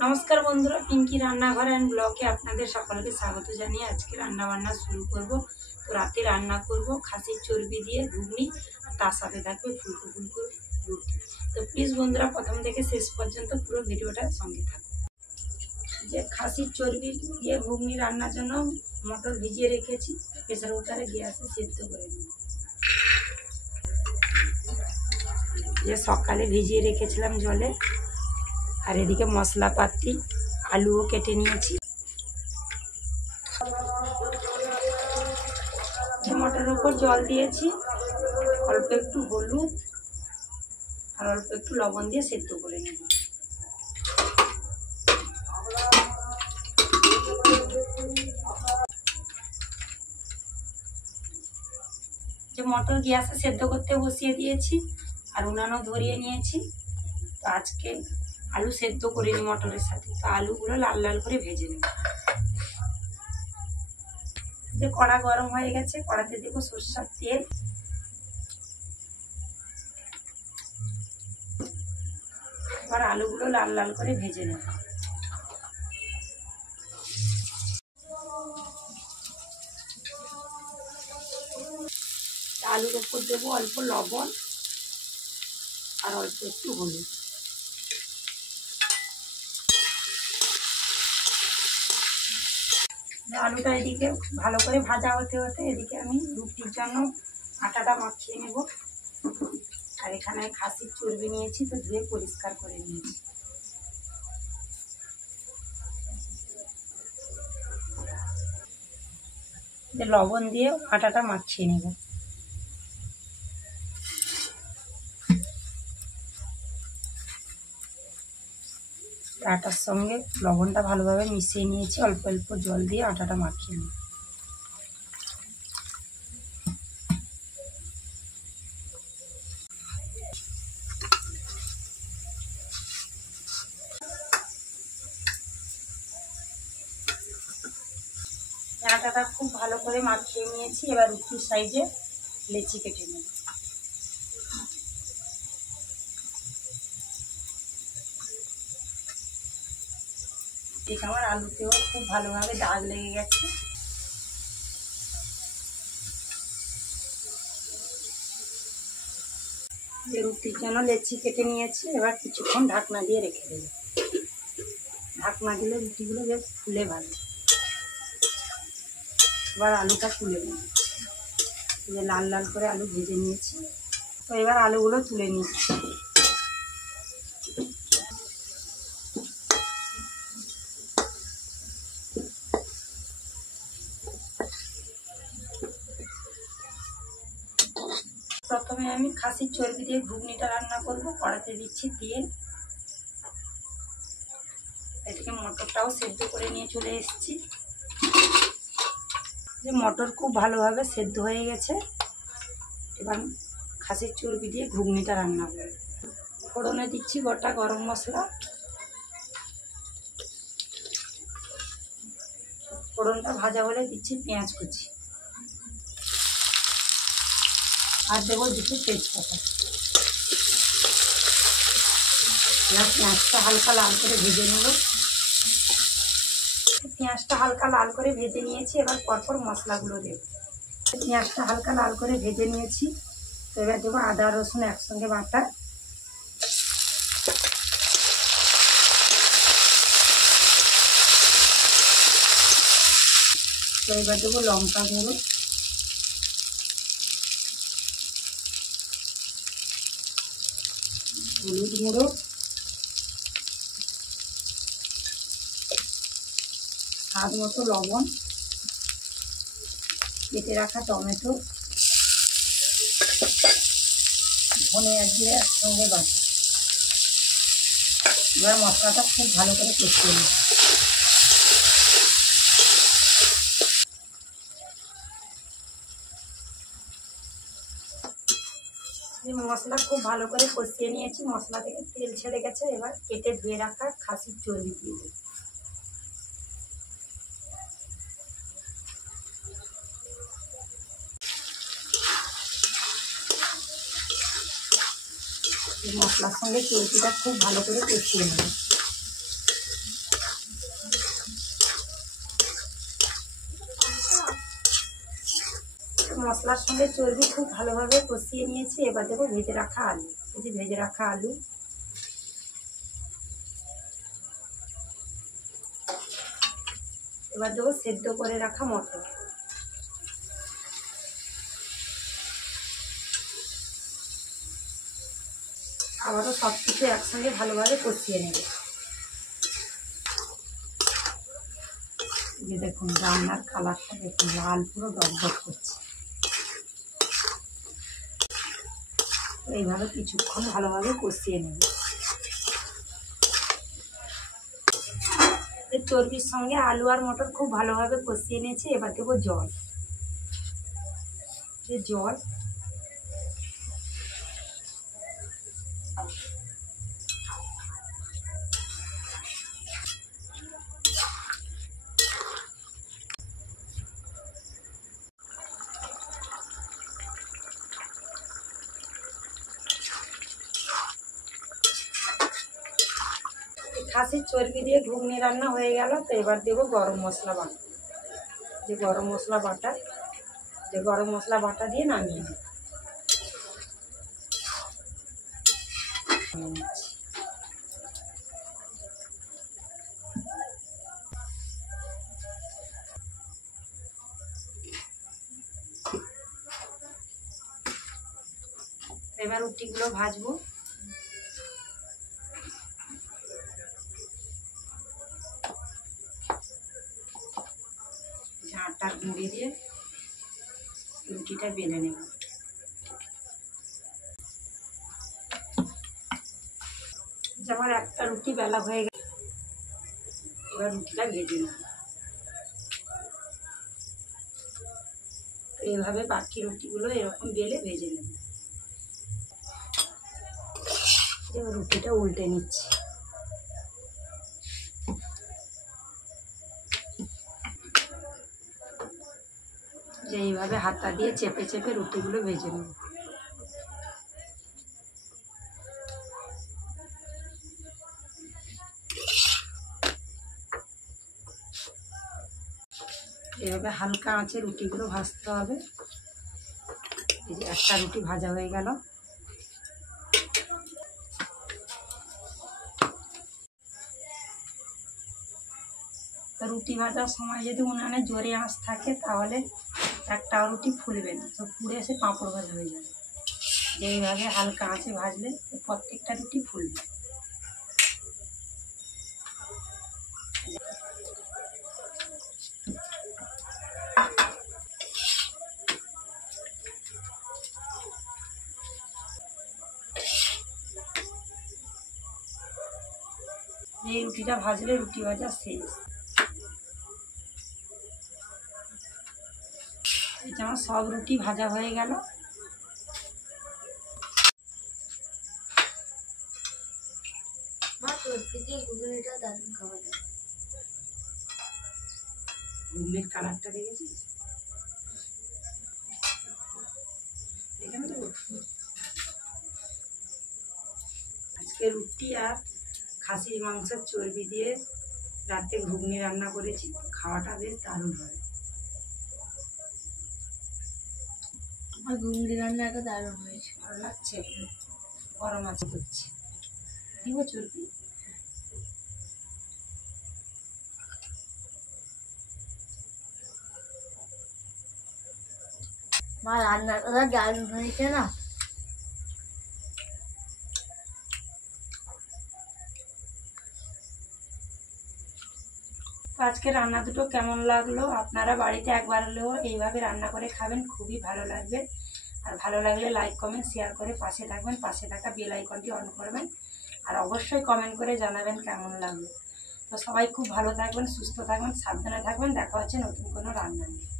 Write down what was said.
नमस्कार बंधुरा पिंकी रान्नाघर एंड ब्लगे आपनादेर सकलके स्वागत जानिए आज के रान्ना बान्ना शुरू करब। तो राते रान्ना करब खासिर चर्बी दिए घुगनी तार साथे थाकबे फुलको फुलको रुटी। तो प्लिज बंधुरा प्रथम थेके शेष पर्यन्त पुरो भिडियोटा संगे थाकुन। जे खासिर चर्बी दिए घुगनी रान्नार जोन्नो मटर भिजिए रेखेछि प्रेसार कुकारे ग्यासे सेদ্ধ करे नेब। जे सकाले भिजिए रेखेछिलाम जले और एदिके मसला पाती आलुओ केटे निয়েছি। मटर ऊपर जल दिएছি अल्प एकटू हलुद और अल्प एकटू लवण दिए सेদ্ধ करे नेब। যে মটর গ্যাসে সেদ্ধ করতে বসিয়ে দিয়েছি আর উনানও ধরিয়ে নিয়েছি। তো আজকে आलू सेদ্ধ করে নি মটরের সাথে। তো আলুগুলো লাল লাল করে ভেজে নেব। যে কড়া গরম হয়ে গেছে কড়াতে দেব সরষের তেল। এবার আলুগুলো লাল লাল করে ভেজে নেব। আলুর উপর দেব অল্প লবণ আর অল্প একটু হলুদ। आलूटा एदिके भालो करे भाजा होते होते एदिके आमी रुटिर जोन्नो आटाटा माखिए नेब। और एखाने खासिर चर्बी निয়েছি तो धुए परिष्कार करे निয়েছি। लवण दिए आटाटा माखिए नेब। आटार संगे लवणटा भालोभाবে मिशिয়ে নিয়েছি অল্প অল্প জল দিয়ে আটাটা মাখিয়ে নিই। আটাটা খুব ভালো করে মাখিয়ে নিয়েছি। এবার রুটির সাইজে লেচি কেটে নেব। ঠিক আমার আলুতেও খুব ভালোভাবে দাগ লেগে গেছে। যে রুটির জন্য লেচি কেটে নিয়েছি এবার কিছুক্ষণ ঢাকনা দিয়ে রেখে দেব। ঢাকনা দিলে রুটিগুলো বেশ ফুলে ভালো। এবার আলুটা তুলে নেব। যে লাল লাল করে আলু ভেজে নিয়েছি। তো এবার আলুগুলো তুলে নিচ্ছি। प्रथमे आमी खासिर चर्बी दिए घुगनीटा रान्ना करब। कड़ाते दिচ্ছি तेल। এদিকে মটরটাও সেদ্ধ করে নিয়ে চলে এসেছি। যে মটর খুব ভালোভাবে সেদ্ধ হয়ে গেছে। এবার খাসির চর্বি দিয়ে ঘুগনিটা রান্না করব। ফোড়নে দিচ্ছি গোটা গরম মশলা। ফোড়নটা ভাজা হলে দিচ্ছি পেঁয়াজ কুচি আর দেবো দুটো তেজপাতা। পেঁয়াজটা হালকা লাল করে ভেজে নেব। পেঁয়াজটা হালকা লাল করে ভেজে নিয়েছি। এবার পরপর মশলাগুলো দেব। পেঁয়াজটা হালকা লাল করে ভেজে নিয়েছি। তো এবার দেবো আদা রসুন একসঙ্গে বাটা। তো এবার দেবো লঙ্কা গুঁড়ো, হলুদ গুঁড়ো, স্বাদ মতো লবণ, কেটে রাখা টমেটো, ধনে আর জিরে একসঙ্গে বাটা। এবার মশলাটা খুব ভালো করে কষিয়ে নেব। মশলা খুব ভালো করে কষিয়ে নিয়েছি। মশলা থেকে তেল ছেড়ে গেছে। এবার কেটে ধুয়ে রাখা খাসির চর্বি দিয়ে দেব। মশলার সঙ্গে চর্বিটা খুব ভালো করে কষিয়ে নেব। মশলার সঙ্গে চর্বি খুব ভালোভাবে কষিয়ে নিয়েছি। এবার দেবো ভেজে রাখা আলু। এই যে ভেজে রাখা আলু, এবার দেবো সেদ্ধ করে রাখা মটর, আবারও সব কিছু একসঙ্গে ভালোভাবে কষিয়ে নেব। যে দেখুন রান্নার কালারটা দেখুন, লাল পুরো ডকডক করছে। এইভাবে কিছুক্ষণ ভালোভাবে কষিয়ে নেব। এই চর্বির সঙ্গে আলু আর মটর খুব ভালোভাবে কষিয়ে নিয়েছি। এবার দেবো জল। জল খাসির চর্বি দিয়ে ঘুগনি রান্না হয়ে গেল। তো এবার দেবো গরম মশলা বাটা। যে গরম মশলা বাটা দিয়ে নামিয়ে নেব। এবার রুটিগুলো ভাজবো। আটার গুঁড়ি দিয়ে রুটিটা বেলে নেব। আমার একটা রুটি বেলা হয়ে গেছে। এবার রুটিটা ভেজে নেব। এইভাবে বাকি রুটিগুলো এরকম বেলে ভেজে নেব। এবার রুটিটা উল্টে নিচ্ছি। যে এইভাবে হাতা দিয়ে চেপে চেপে রুটিগুলো ভেজে নেব। এভাবে হালকা আঁচে রুটিগুলো ভাজতে হবে। এই যে একটা রুটি ভাজা হয়ে গেল। রুটি ভাজার সময় যদি উনানে জোরে আঁচ থাকে তাহলে একটা রুটি ফুলবে না, তো পুড়ে এসে পাঁপড় ভাজা হয়ে যাবে। এইভাবে হালকা আঁচে ভাজলে প্রত্যেকটা রুটি ফুলবে। এই রুটিটা ভাজলে রুটি ভাজা শেষ। এটা আমার সব রুটি ভাজা হয়ে গেল। ঘুগনির কালারটা দেখেছিস? এখানে তো আজকে রুটি আর খাসির মাংসের চর্বি দিয়ে রাতে ঘুগনি রান্না করেছি। খাওয়াটা বেশ দারুণ হয়। আর ঘুগনি রান্নাটা দারুণ হয়েছে, ভালো লাগছে। গরম আছে করছি, দিব চর্বি। মা রান্নাটা দারুণ হয়েছে না। আজকে রান্না দুটো কেমন লাগলো? আপনারা বাড়িতে একবার হলেও এইভাবে রান্না করে খাবেন, খুবই ভালো লাগবে। আর ভালো লাগলে লাইক কমেন্ট শেয়ার করে পাশে থাকবেন। পাশে থাকা বেল আইকনটি অন করবেন। আর অবশ্যই কমেন্ট করে জানাবেন কেমন লাগলো। তো সবাই খুব ভালো থাকবেন, সুস্থ থাকবেন, সাবধানে থাকবেন। দেখা হচ্ছে নতুন কোনো রান্না নিয়ে।